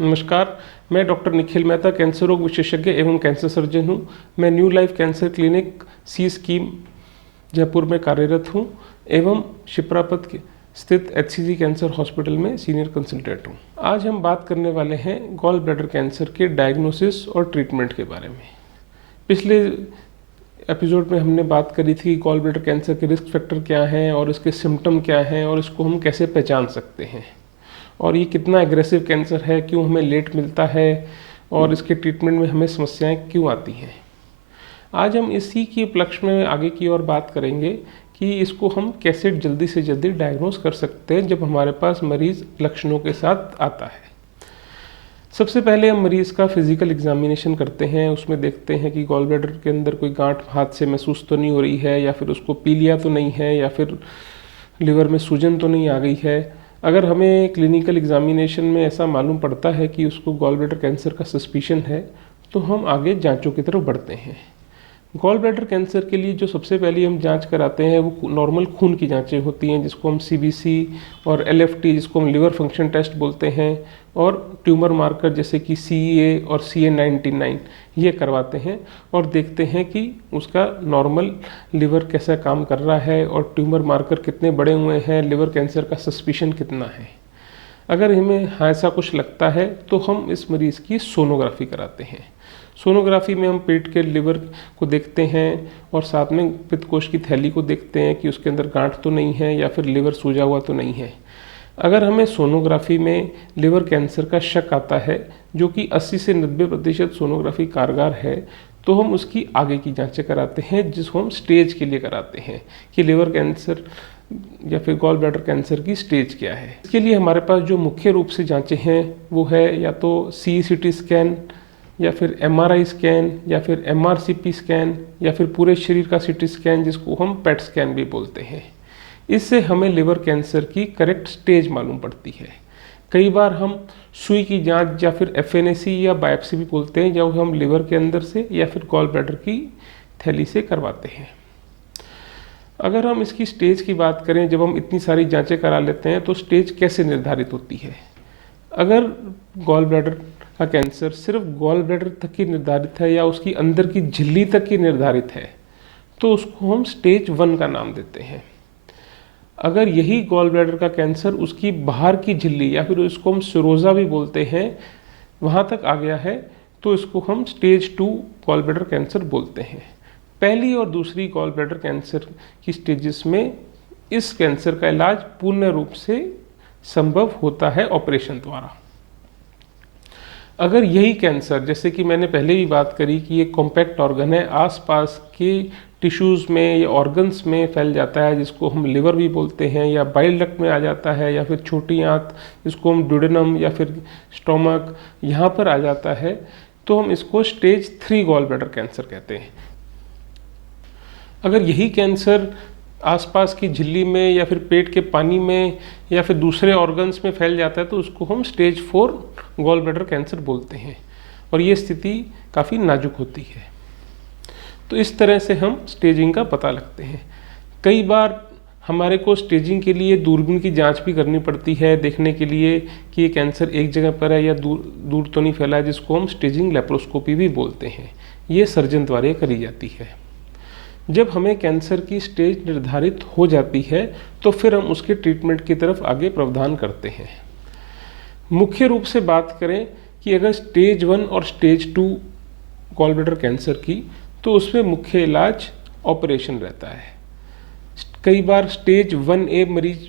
नमस्कार, मैं doctor Nikhil Mehta, cancer रोग विशेषज्ञ एवं कैंसर सर्जन हूँ। मैं न्यू लाइफ कैंसर क्लिनिक सी स्कीम जयपुर में कार्यरत हूँ एवं शिप्रापत स्थित HCG कैंसर हॉस्पिटल में सीनियर कंसल्टेंट हूँ। आज हम बात करने वाले हैं गॉल ब्लैडर कैंसर के डायग्नोसिस और ट्रीटमेंट के बारे में। पिछले एपिसोड में हमने बात करी थी कि गॉल ब्लैडर कैंसर के रिस्क फैक्टर क्या हैं और इसके सिम्टम क्या हैं और इसको हम कैसे पहचान सकते हैं और ये कितना एग्रेसिव कैंसर है, क्यों हमें लेट मिलता है और इसके ट्रीटमेंट में हमें समस्याएं क्यों आती हैं। आज हम इसी के उपलक्ष्य में आगे की ओर बात करेंगे कि इसको हम कैसे जल्दी से जल्दी डायग्नोस कर सकते हैं जब हमारे पास मरीज़ लक्षणों के साथ आता है। सबसे पहले हम मरीज़ का फिजिकल एग्जामिनेशन करते हैं। उसमें देखते हैं कि गॉल ब्लैडर के अंदर कोई गांठ हाथ से महसूस तो नहीं हो रही है, या फिर उसको पीलिया तो नहीं है, या फिर लिवर में सूजन तो नहीं आ गई है। अगर हमें क्लिनिकल एग्जामिनेशन में ऐसा मालूम पड़ता है कि उसको गॉल ब्लैडर कैंसर का सस्पिशन है, तो हम आगे जांचों की तरफ बढ़ते हैं। गॉल ब्लैडर कैंसर के लिए जो सबसे पहले हम जांच कराते हैं वो नॉर्मल खून की जांचें होती हैं, जिसको हम CBC और LFT, जिसको हम लिवर फंक्शन टेस्ट बोलते हैं, और ट्यूमर मार्कर जैसे कि CEA और CA-99 ये करवाते हैं और देखते हैं कि उसका नॉर्मल लिवर कैसा काम कर रहा है और ट्यूमर मार्कर कितने बड़े हुए हैं, लिवर कैंसर का सस्पिशन कितना है। अगर हमें ऐसा कुछ लगता है तो हम इस मरीज़ की सोनोग्राफी कराते हैं। सोनोग्राफी में हम पेट के लिवर को देखते हैं और साथ में पित्तकोश की थैली को देखते हैं कि उसके अंदर गांठ तो नहीं है या फिर लिवर सूजा हुआ तो नहीं है। अगर हमें सोनोग्राफी में लिवर कैंसर का शक आता है, जो कि 80 से 90% सोनोग्राफी कारगर है, तो हम उसकी आगे की जांचें कराते हैं, जिसको हम स्टेज के लिए कराते हैं कि लिवर कैंसर या फिर गॉल ब्लैडर कैंसर की स्टेज क्या है। इसके लिए हमारे पास जो मुख्य रूप से जांचें हैं वो है या तो CT स्कैन या फिर MRI स्कैन या फिर MRCP स्कैन या फिर पूरे शरीर का CT स्कैन, जिसको हम PET स्कैन भी बोलते हैं। इससे हमें लिवर कैंसर की करेक्ट स्टेज मालूम पड़ती है। कई बार हम सुई की जांच या फिर FNAC या बायोप्सी भी बोलते हैं, जब हम लिवर के अंदर से या फिर गॉल ब्लैडर की थैली से करवाते हैं। अगर हम इसकी स्टेज की बात करें, जब हम इतनी सारी जांचें करा लेते हैं तो स्टेज कैसे निर्धारित होती है। अगर गॉल ब्लैडर का कैंसर सिर्फ गॉल ब्लैडर तक ही निर्धारित है या उसकी अंदर की झिल्ली तक ही निर्धारित है, तो उसको हम स्टेज 1 का नाम देते हैं। अगर यही गॉल ब्लैडर का कैंसर उसकी बाहर की झिल्ली या फिर उसको हम सिरोजा भी बोलते हैं, वहाँ तक आ गया है, तो इसको हम स्टेज 2 गॉल ब्लैडर कैंसर बोलते हैं। पहली और दूसरी गॉल ब्लैडर कैंसर की स्टेजेस में इस कैंसर का इलाज पूर्ण रूप से संभव होता है ऑपरेशन द्वारा। अगर यही कैंसर, जैसे कि मैंने पहले भी बात करी कि ये कॉम्पैक्ट ऑर्गन है, आसपास के टिश्यूज़ में या ऑर्गन्स में फैल जाता है, जिसको हम लिवर भी बोलते हैं, या बाइल डक्ट में आ जाता है, या फिर छोटी आंत जिसको हम ड्यूडेनम या फिर स्टोमक यहाँ पर आ जाता है, तो हम इसको स्टेज 3 गॉल ब्लैडर कैंसर कहते हैं। अगर यही कैंसर आसपास की झिल्ली में या फिर पेट के पानी में या फिर दूसरे ऑर्गन्स में फैल जाता है, तो उसको हम स्टेज 4 गॉल ब्लैडर कैंसर बोलते हैं और ये स्थिति काफ़ी नाजुक होती है। तो इस तरह से हम स्टेजिंग का पता लगते हैं। कई बार हमारे को स्टेजिंग के लिए दूरबीन की जांच भी करनी पड़ती है, देखने के लिए कि ये कैंसर एक जगह पर है या दूर तो नहीं फैला है, जिसको हम स्टेजिंग लेप्रोस्कोपी भी बोलते हैं। ये सर्जन द्वारा करी जाती है। जब हमें कैंसर की स्टेज निर्धारित हो जाती है, तो फिर हम उसके ट्रीटमेंट की तरफ आगे प्रावधान करते हैं। मुख्य रूप से बात करें कि अगर स्टेज 1 और स्टेज 2 गॉल ब्लैडर कैंसर की, तो उसमें मुख्य इलाज ऑपरेशन रहता है। कई बार स्टेज 1A मरीज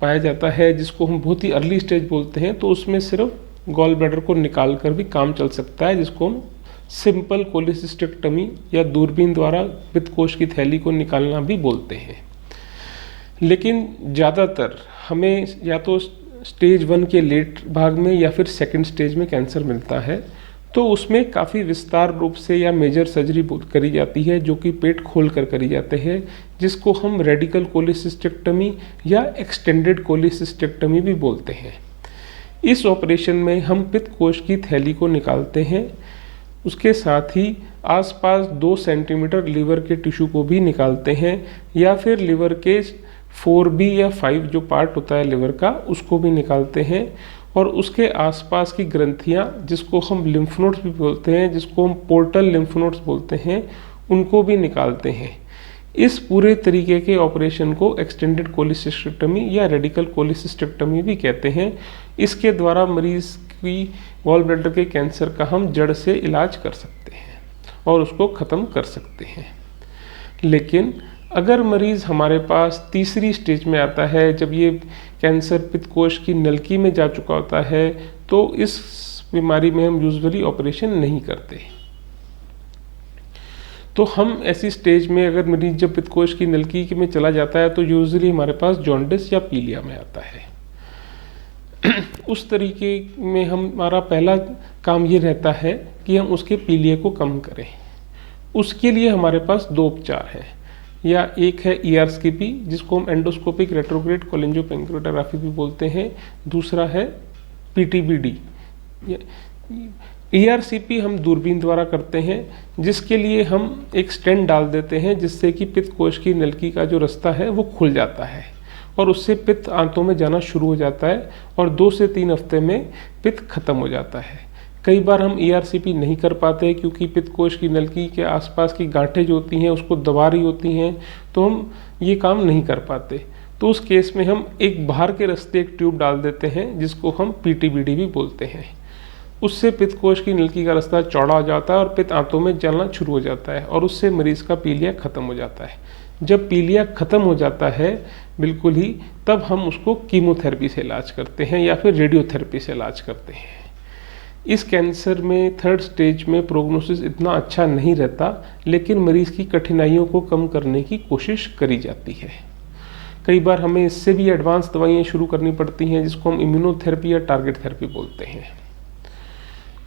पाया जाता है, जिसको हम बहुत ही अर्ली स्टेज बोलते हैं, तो उसमें सिर्फ गॉल ब्लैडर को निकाल कर भी काम चल सकता है, जिसको हम सिंपल कोलिसिस्टेक्टमी या दूरबीन द्वारा पित्तकोश की थैली को निकालना भी बोलते हैं। लेकिन ज़्यादातर हमें या तो स्टेज 1 के लेट भाग में या फिर सेकंड स्टेज में कैंसर मिलता है, तो उसमें काफ़ी विस्तार रूप से या मेजर सर्जरी करी जाती है, जो कि पेट खोल कर करी जाते हैं, जिसको हम रेडिकल कोलिसिस्टेक्टमी या एक्सटेंडेड कोलिसिस्टेक्टमी भी बोलते हैं। इस ऑपरेशन में हम पित्तकोश की थैली को निकालते हैं, उसके साथ ही आसपास 2 सेंटीमीटर लिवर के टिश्यू को भी निकालते हैं, या फिर लिवर के 4B या 5 जो पार्ट होता है लिवर का उसको भी निकालते हैं, और उसके आसपास की ग्रंथियां जिसको हम लिम्फ नोड्स भी बोलते हैं, जिसको हम पोर्टल लिम्फ नोड्स बोलते हैं, उनको भी निकालते हैं। इस पूरे तरीके के ऑपरेशन को एक्सटेंडेड कोलिसिस्टेक्टमी या रेडिकल कोलिसिस्टेक्टमी भी कहते हैं। इसके द्वारा मरीज की गॉल ब्लैडर के कैंसर का हम जड़ से इलाज कर सकते हैं और उसको ख़त्म कर सकते हैं। लेकिन अगर मरीज़ हमारे पास तीसरी स्टेज में आता है, जब ये कैंसर पित्तकोश की नलकी में जा चुका होता है, तो इस बीमारी में हम यूजुअली ऑपरेशन नहीं करते। तो हम ऐसी स्टेज में अगर मरीज जब पित्तकोश की नलकी में चला जाता है तो यूजुअली हमारे पास जॉन्डिस या पीलिया में आता है। उस तरीके में हमारा पहला काम ये रहता है कि हम उसके पीलिया को कम करें। उसके लिए हमारे पास दो उपचार हैं, या एक है ERCP जिसको हम एंडोस्कोपिक रेट्रोग्रेड कोलेंजियोपेंक्रेटोग्राफी भी बोलते हैं, दूसरा है PTBD। ERCP हम दूरबीन द्वारा करते हैं, जिसके लिए हम एक स्टेंट डाल देते हैं जिससे कि पित्तकोश की नलकी का जो रास्ता है वो खुल जाता है और उससे पित्त आंतों में जाना शुरू हो जाता है और 2 से 3 हफ्ते में पित्त खत्म हो जाता है। कई बार हम ERCP नहीं कर पाते क्योंकि पित्तकोश की नलकी के आसपास की गांठें जो होती हैं उसको दबा रही होती हैं, तो हम ये काम नहीं कर पाते। तो उस केस में हम एक बाहर के रास्ते एक ट्यूब डाल देते हैं जिसको हम PTBD भी बोलते हैं। उससे पित्तकोश की नलकी का रास्ता चौड़ा हो जाता है और पित्त आंतों में जलना शुरू हो जाता है और उससे मरीज़ का पीलिया ख़त्म हो जाता है। जब पीलिया ख़त्म हो जाता है बिल्कुल ही, तब हम उसको कीमोथेरेपी से इलाज करते हैं या फिर रेडियोथेरेपी से इलाज करते हैं। इस कैंसर में 3rd स्टेज में प्रोग्नोसिस इतना अच्छा नहीं रहता, लेकिन मरीज़ की कठिनाइयों को कम करने की कोशिश करी जाती है। कई बार हमें इससे भी एडवांस दवाइयाँ शुरू करनी पड़ती हैं जिसको हम इम्यूनोथेरेपी या टारगेट थेरेपी बोलते हैं।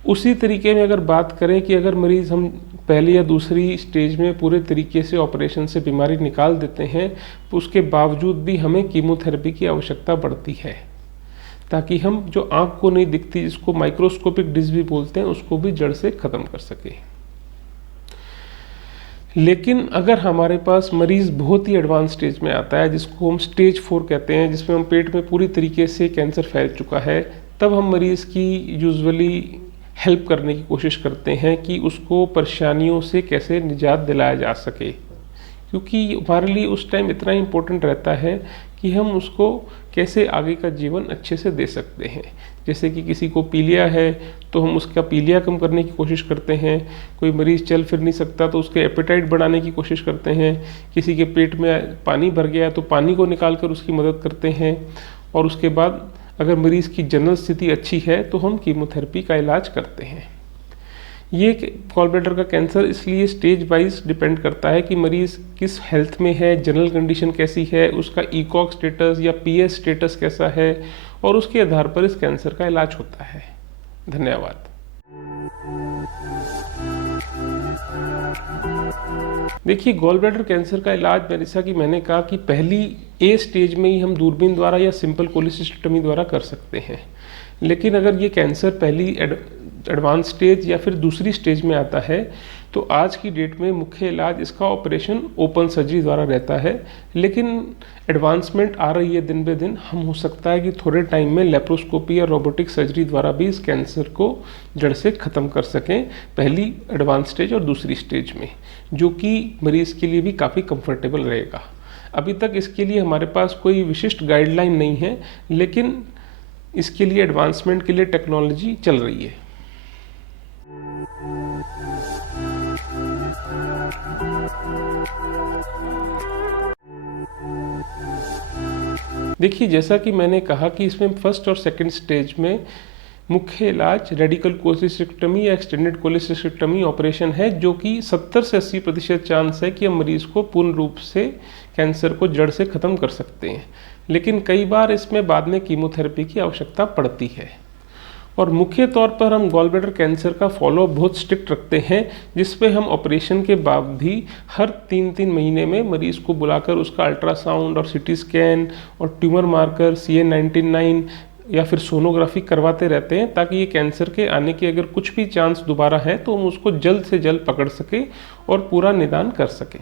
उसी तरीके में अगर बात करें कि अगर मरीज़ हम पहली या दूसरी स्टेज में पूरे तरीके से ऑपरेशन से बीमारी निकाल देते हैं, तो उसके बावजूद भी हमें कीमोथेरेपी की आवश्यकता पड़ती है, ताकि हम जो आँख को नहीं दिखती, जिसको माइक्रोस्कोपिक डिस भी बोलते हैं, उसको भी जड़ से ख़त्म कर सके। लेकिन अगर हमारे पास मरीज़ बहुत ही एडवांस स्टेज में आता है, जिसको हम स्टेज 4 कहते हैं, जिसमें हम पेट में पूरी तरीके से कैंसर फैल चुका है, तब हम मरीज़ की यूजुअली हेल्प करने की कोशिश करते हैं कि उसको परेशानियों से कैसे निजात दिलाया जा सके, क्योंकि हमारे लिए उस टाइम इतना इम्पोर्टेंट रहता है कि हम उसको कैसे आगे का जीवन अच्छे से दे सकते हैं। जैसे कि किसी को पीलिया है तो हम उसका पीलिया कम करने की कोशिश करते हैं, कोई मरीज़ चल फिर नहीं सकता तो उसके एपेटाइट बढ़ाने की कोशिश करते हैं, किसी के पेट में पानी भर गया तो पानी को निकाल कर उसकी मदद करते हैं, और उसके बाद अगर मरीज़ की जनरल स्थिति अच्छी है तो हम कीमोथेरेपी का इलाज करते हैं। ये गॉल ब्लैडर का कैंसर इसलिए स्टेज वाइज डिपेंड करता है कि मरीज़ किस हेल्थ में है, जनरल कंडीशन कैसी है, उसका ECOG स्टेटस या PS स्टेटस कैसा है, और उसके आधार पर इस कैंसर का इलाज होता है। धन्यवाद। देखिए, गॉल ब्लैडर कैंसर का इलाज जैसा कि मैंने कहा कि पहली A स्टेज में ही हम दूरबीन द्वारा या सिंपल कोलिसिस्टेक्टमी द्वारा कर सकते हैं। लेकिन अगर ये कैंसर पहली एडवांस स्टेज या फिर दूसरी स्टेज में आता है तो आज की डेट में मुख्य इलाज इसका ऑपरेशन ओपन सर्जरी द्वारा रहता है। लेकिन एडवांसमेंट आ रही है दिन बे दिन, हम हो सकता है कि थोड़े टाइम में लेप्रोस्कोपी या रोबोटिक सर्जरी द्वारा भी इस कैंसर को जड़ से ख़त्म कर सकें, पहली एडवांस स्टेज और दूसरी स्टेज में, जो कि मरीज़ के लिए भी काफ़ी कंफर्टेबल रहेगा। अभी तक इसके लिए हमारे पास कोई विशिष्ट गाइडलाइन नहीं है, लेकिन इसके लिए एडवांसमेंट के लिए टेक्नोलॉजी चल रही है। देखिए, जैसा कि मैंने कहा कि इसमें 1st और 2nd स्टेज में मुख्य इलाज रेडिकल कोलिसिस्टेक्टमी या एक्सटेंडेड कोलिसिस्टेक्टमी ऑपरेशन है, जो कि 70 से 80% चांस है कि हम मरीज़ को पूर्ण रूप से कैंसर को जड़ से ख़त्म कर सकते हैं। लेकिन कई बार इसमें बाद में कीमोथेरेपी की आवश्यकता पड़ती है, और मुख्य तौर पर हम गॉल ब्लैडर कैंसर का फॉलोअप बहुत स्ट्रिक्ट रखते हैं, जिसपे हम ऑपरेशन के बाद भी हर 3-3 महीने में मरीज़ को बुलाकर उसका अल्ट्रासाउंड और CT स्कैन और ट्यूमर मार्कर CA-199 या फिर सोनोग्राफी करवाते रहते हैं, ताकि ये कैंसर के आने के अगर कुछ भी चांस दोबारा है तो हम उसको जल्द से जल्द पकड़ सके और पूरा निदान कर सकें।